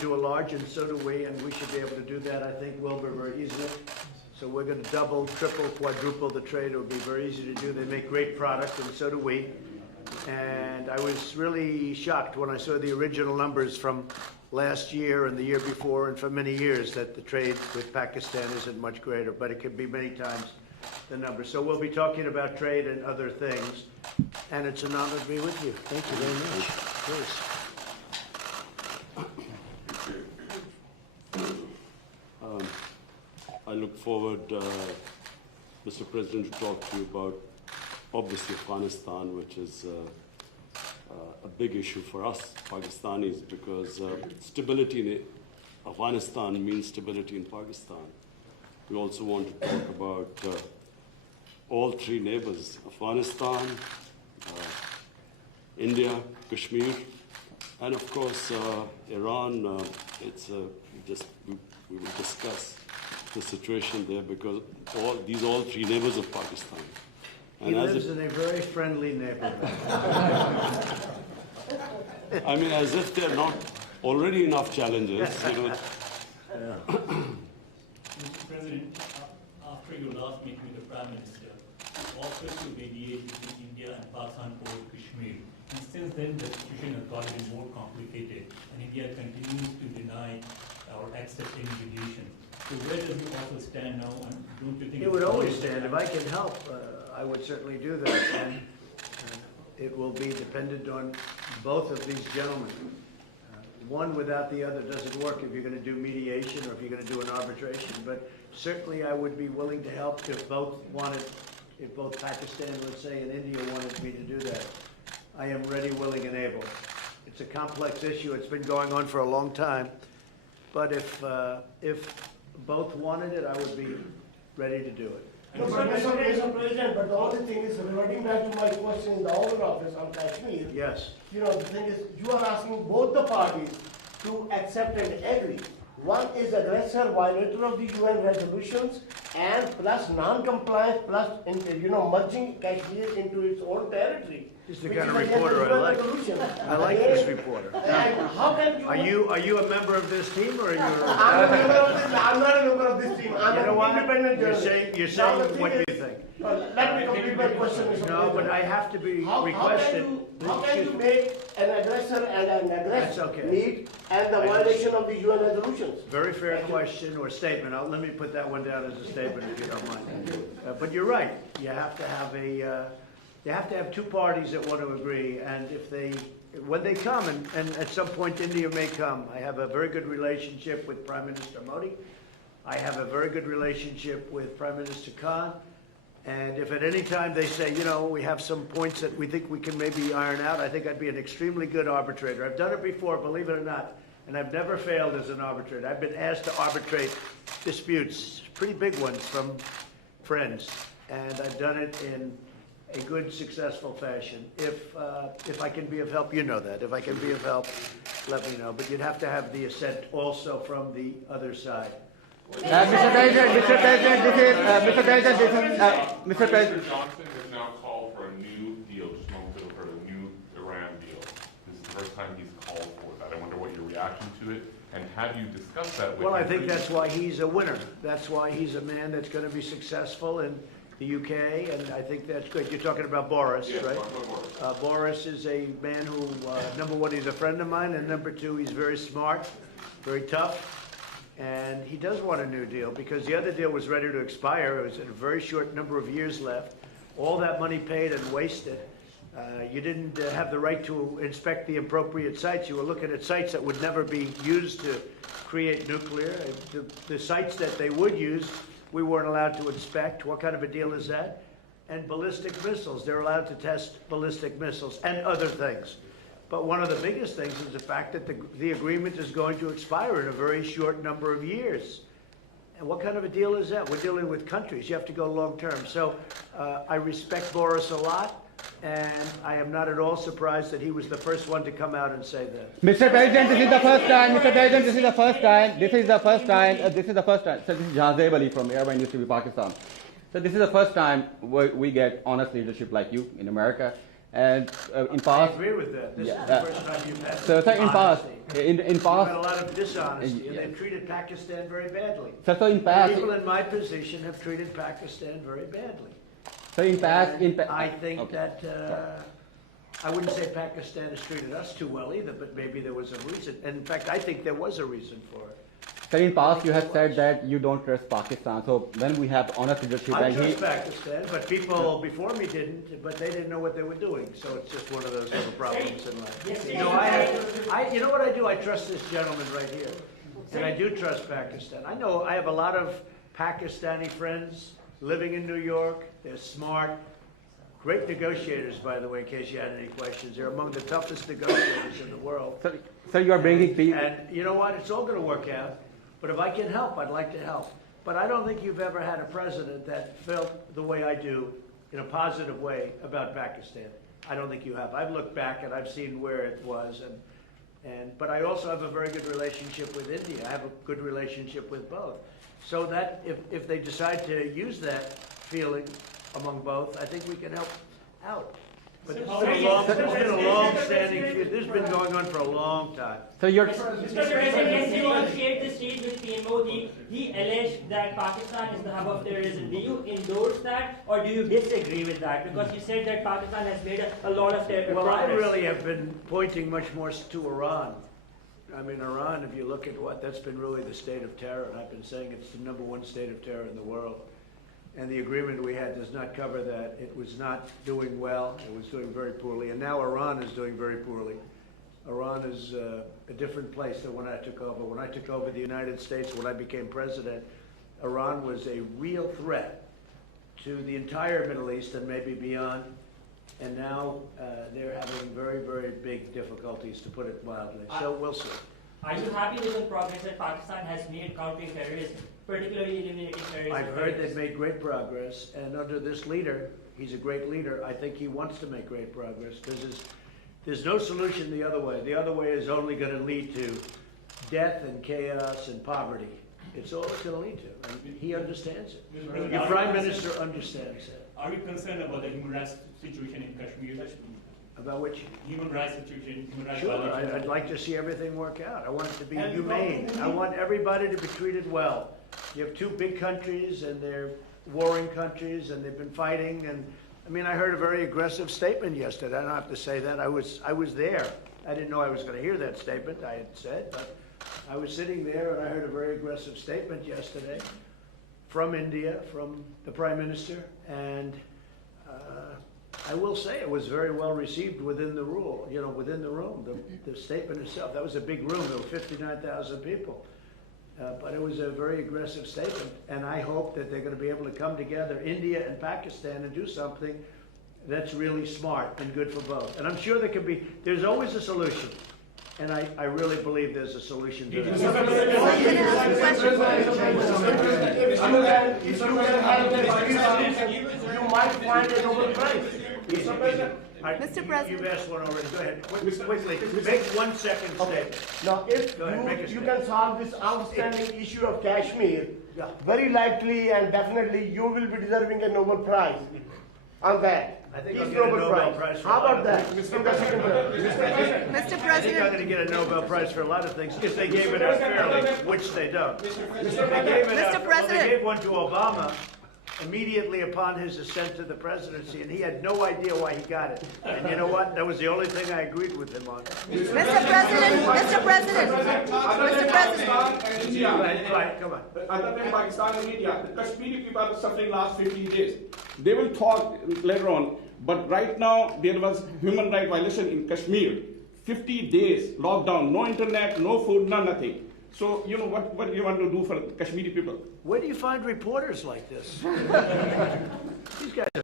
do a large, and so do we, and we should be able to do that, I think, Wilbur, very easily. So we're going to double, triple, quadruple the trade. It would be very easy to do. They make great product, and so do we. And I was really shocked when I saw the original numbers from last year and the year before and for many years that the trade with Pakistan isn't much greater, but it could be many times the number. So we'll be talking about trade and other things, and it's an honor to be with you. Thank you very much. Please. I look forward, Mr. President, to talk to you about, obviously, Afghanistan, which is a big issue for us Pakistanis, because stability in Afghanistan means stability in Pakistan. We also want to talk about all three neighbors, Afghanistan, India, Kashmir, and of course Iran. We will discuss the situation there, because all three neighbors of Pakistan. And he lives in a very friendly neighborhood. I mean, as if there are not already enough challenges. Mr. President, after your last meeting with the Prime Minister, you offered to mediate between India and Pakistan over Kashmir. And since then, the situation has gotten more complicated, and India continues to deny or accept any mediation. So where does he also stand now, and don't you think It would always stand. If I can help, I would certainly do that. And it will be dependent on both of these gentlemen. One without the other doesn't work if you're going to do mediation or if you're going to do an arbitration. But certainly I would be willing to help if both Pakistan, let's say, and India wanted me to do that. I am ready, willing, and able. It's a complex issue. It's been going on for a long time. But if both wanted it, I would be ready to do it. No, but Mr. President, but the only thing is, reverting back to my question in the Oval Office on Kashmir. Yes. You know, the thing is, you are asking both the parties to accept and agree. One is aggressor, violator of the UN resolutions, and plus non-compliance, plus merging Kashmir into its own territory. He's the kind of reporter I like. I like this reporter. How can you? Are you a member of this team, or are you? I'm not a member of this team. I'm an independent journalist. You're saying what you think. Let me complete my question, Mr. President. No, but I have to be requested. How can you make an aggressor and an aggressor meet and the violation of the UN resolutions? Very fair question or statement. Let me put that one down as a statement, if you don't mind. But you're right. You have to have two parties that want to agree, and when they come, and at some point India may come. I have a very good relationship with Prime Minister Modi. I have a very good relationship with Prime Minister Khan. And if at any time they say, we have some points that we think we can maybe iron out, I think I'd be an extremely good arbitrator. I've done it before, believe it or not, and I've never failed as an arbitrator. I've been asked to arbitrate disputes, pretty big ones from friends, and I've done it in a good, successful fashion. If I can be of help, you know that. If I can be of help, let me know. But you'd have to have the assent also from the other side. Mr. President, Mr. President Johnson has now called for a new deal, just momentarily for a new Iran deal. This is the first time he's called for that. I wonder what your reaction to it, and have you discussed that with him? Well, I think that's why he's a winner. That's why he's a man that's going to be successful in the UK, and I think that's good. You're talking about Boris, yes, right? Boris is a man who, number one, he's a friend of mine, and number two, he's very smart, very tough. And he does want a new deal because the other deal was ready to expire. It was a very short number of years left. All that money paid and wasted. You didn't have the right to inspect the appropriate sites. You were looking at sites that would never be used to create nuclear. The sites that they would use, we weren't allowed to inspect. What kind of a deal is that? And ballistic missiles. They're allowed to test ballistic missiles and other things. But one of the biggest things is the fact that the agreement is going to expire in a very short number of years. And what kind of a deal is that? We're dealing with countries. You have to go long term. So I respect Boris a lot, and I am not at all surprised that he was the first one to come out and say that. Mr. President, this is the first time. Mr. President, this is the first time. This is the first time. This is the first time. So this is Jazeb Ali from Airline Industry Pakistan. So this is the first time we get honest leadership like you in America. And in I past, agree with that. This is Yeah. the first time you've had so in past, honesty. in You've had a past, lot of dishonesty, and Yeah. they've treated Pakistan very badly. so in past, People in my position have treated Pakistan very badly. so in past, And I think that, I wouldn't say Pakistan has treated us too well either, but maybe there was a reason. And in fact, I think there was a reason for it. So in past, you have said that you don't trust Pakistan. So when we have honest leadership, I and trust Pakistan, but people before me didn't, but they didn't know what they were doing. So it's just one of those little problems in life. You know, you know what I do? I trust this gentleman right here. And I do trust Pakistan. I know I have a lot of Pakistani friends living in New York. They're smart. Great negotiators, by the way, in case you had any questions. They're among the toughest negotiators in the world. so you are bringing peace. And you know what? It's all going to work out. But if I can help, I'd like to help. But I don't think you've ever had a president that felt the way I do in a positive way about Pakistan. I don't think you have. I've looked back and I've seen where it was. But I also have a very good relationship with India. I have a good relationship with both. So that if they decide to use that feeling among both, I think we can help out. But this has been a long-standing feud. This has been going on for a long time. So you're Mr. President, yesterday you shared the stage with PMO. He alleged that Pakistan is the hub of terrorism. Do you endorse that or do you disagree with that? Because you said that Pakistan has made a lot of progress. Well, I really have been pointing much more to Iran. I mean, Iran, if you look at that's been really the state of terror. And I've been saying it's the #1 state of terror in the world. And the agreement we had does not cover that. It was not doing well. It was doing very poorly. And now Iran is doing very poorly. Iran is a different place than when I took over. When I took over the United States, when I became president, Iran was a real threat to the entire Middle East and maybe beyond. And now they're having very, very big difficulties, to put it mildly. So we'll see. Are you happy with the progress that Pakistan has made countering terrorism, particularly eliminating terrorism? I've heard they've made great progress, and under this leader, he's a great leader. I think he wants to make great progress because there's no solution the other way. The other way is only going to lead to death and chaos and poverty. It's all it's going to lead to, and he understands it. Your prime minister understands that. Are you concerned about the human rights situation in Kashmir? About which? Human rights situation, human rights Sure, violations. I'd like to see everything work out. I want it to be humane. I want everybody to be treated well. You have two big countries, and they're warring countries, and they've been fighting. And I mean, I heard a very aggressive statement yesterday. I don't have to say that. I was there. I didn't know I was going to hear that statement. I had said, but I was sitting there, and I heard a very aggressive statement yesterday from India, from the Prime Minister, and I will say it was very well received within the within the room, the statement itself. That was a big room. There were 59,000 people. But it was a very aggressive statement, and I hope that they're going to be able to come together, India and Pakistan, and do something that's really smart and good for both. And I'm sure there's always a solution. And I really believe there's a solution to that. If you can have the experience, you might find a Nobel Prize. Mr. President. You've asked one already. Go ahead. Quickly. Make 1 second statement. Now, if Go ahead, make a you statement. can solve this outstanding issue of Kashmir, very likely and definitely you will be deserving a Nobel Prize on that. I think Peace I'll get a Nobel Prize for How a lot about of that? things. Mr. I think I'm President. going to get a Nobel Prize for a lot of things if they gave it out fairly, which they don't. They gave it out- Mr. well, President. they gave one to Obama immediately upon his ascent to the presidency, and he had no idea why he got it. And you know what? That was the only thing I agreed with him on. Mr. President. Mr. President. Mr. President. Right, come on. Other than Pakistan and India, the Kashmiri people are suffering last 15 days. They will talk later on, but right now there was human rights violation in Kashmir. 50 days lockdown, no internet, no food, nothing. So, you know, what you want to do for Kashmiri people? Where do you find reporters like this? These guys are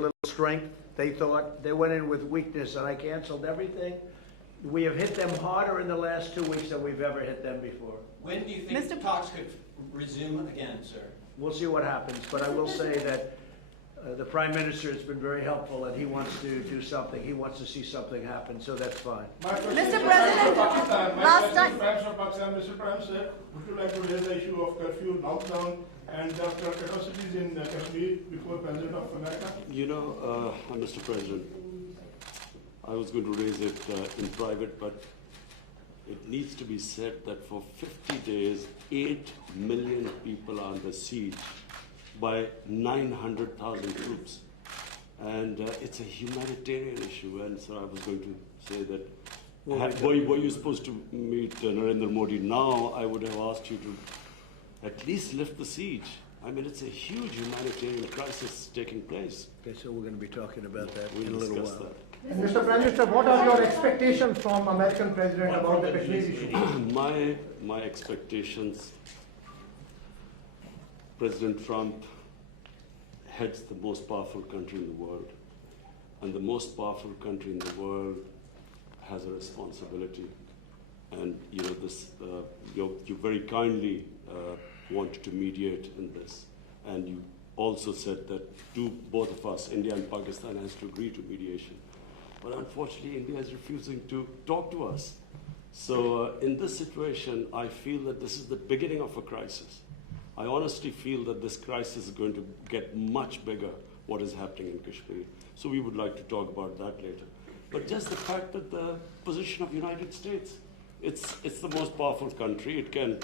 little strength, they thought. They went in with weakness, and I canceled everything. We have hit them harder in the last 2 weeks than we've ever hit them before. When do you think Mr. talks could resume again, sir? We'll see what happens, but I will say that the Prime Minister has been very helpful, and he wants to do something. He wants to see something happen, so that's fine. Mr. President, last time. Mr. Prime Minister, would you like to raise the issue of curfew, lockdown, and the atrocities in Kashmir before President of America? You know, Mr. President, I was going to raise it in private, but it needs to be said that for 50 days, 8 million people are under siege by 900,000 troops. And it's a humanitarian issue. And so I was going to say that, were you supposed to meet Narendra Modi now, I would have asked you to at least lift the siege. I mean, it's a huge humanitarian crisis taking place. Okay, so we're going to be talking about that We'll in a little discuss while. that. And Mr. Prime Minister, what are your expectations from American President about the Kashmir issue? My expectations, President Trump heads the most powerful country in the world. And the most powerful country in the world has a responsibility. And you know this, you very kindly wanted to mediate in this. And you also said that both of us, India and Pakistan, has to agree to mediation. But unfortunately, India is refusing to talk to us. So in this situation, I feel that this is the beginning of a crisis. I honestly feel that this crisis is going to get much bigger, what is happening in Kashmir. So we would like to talk about that later. But just the fact that the position of the United States, it's the most powerful country. It can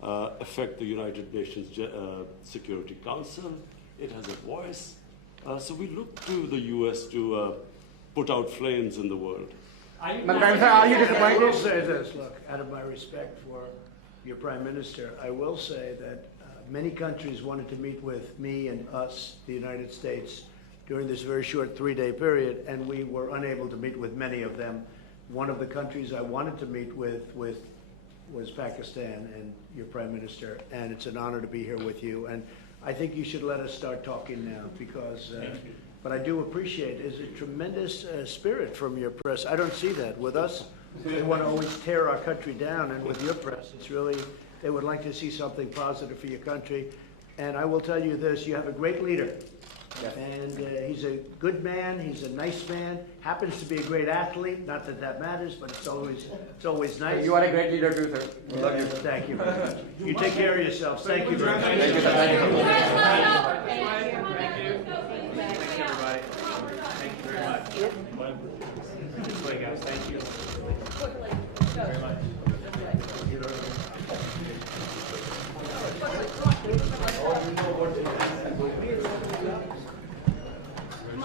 affect the United Nations Security Council. It has a voice. So we look to the US to put out flames in the world. Are you I will say this, look, out of my respect for your Prime Minister, I will say that many countries wanted to meet with me and us, the United States, during this very short 3-day period, and we were unable to meet with many of them. One of the countries I wanted to meet with was Pakistan and your Prime Minister, and it's an honor to be here with you. And I think you should let us start talking now, because but I do appreciate there's a tremendous spirit from your press. I don't see that with us. They want to always tear our country down, and with your press, it's really, they would like to see something positive for your country. And I will tell you this, you have a great leader. And he's a good man, he's a nice man, happens to be a great athlete, not that that matters, but it's always nice. You are a great leader too, sir. We love you. Thank you very much. You take care of yourselves. Thank you very much. Thank you, sir. Thank you. Everybody. Thank you very much. This way, guys. Thank you. Very much.